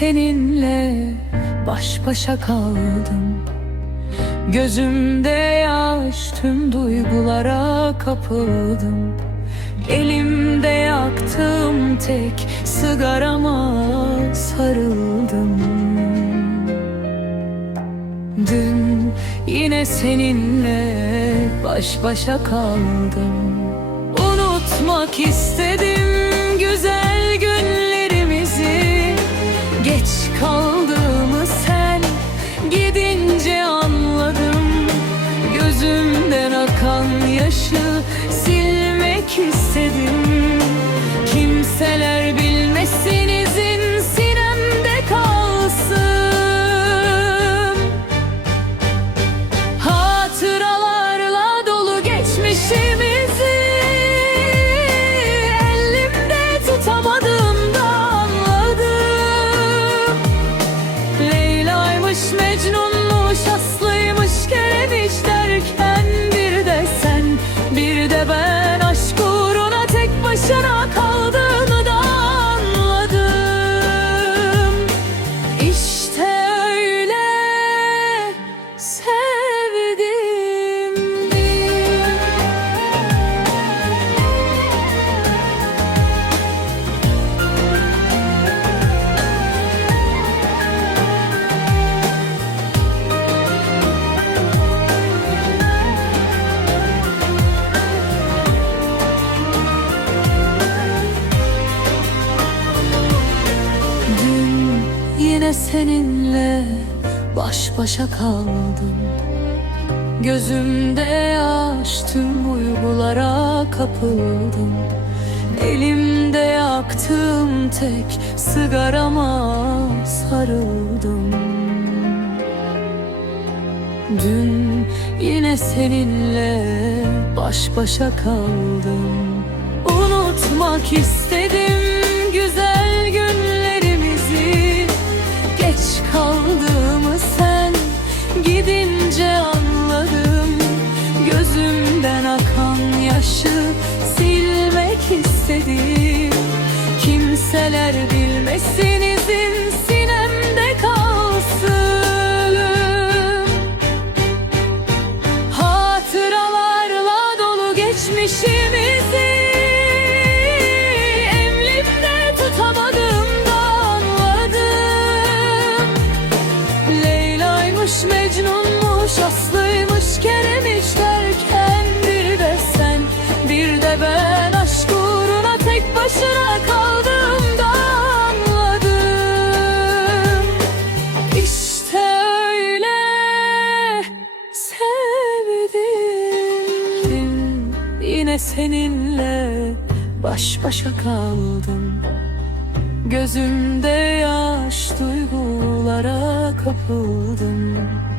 seninle baş başa kaldım. Gözümde yaş tüm duygulara kapıldım. Elimde yaktım tek sigarama sarıldım. Dün yine seninle baş başa kaldım. Unutmak istedim Kimseler bilmesin izin sinemde kalsın. Hatıralarla dolu geçmişimizi Elimde tutamadığımda anladım. Leyla'ymış Mecnun'muş Aslı'ymış Kerem'miş sevdim Dün yine seninle baş başa kaldım. Gözümde yaş tüm uygulara kapıldım. Elimde yaktığım tek sigarama sarıldım. Dün yine seninle baş başa kaldım. Unutmak istedim güzel Gözümden akan yaşı silmek istedim. Kimseler bilmesin izin sinemde kalsın. Hatıralarla dolu geçmişimizi başına kaldığımda anladım. İşte öyle sevdim. Yine seninle baş başa kaldım. Gözümde yaş duygulara kapıldım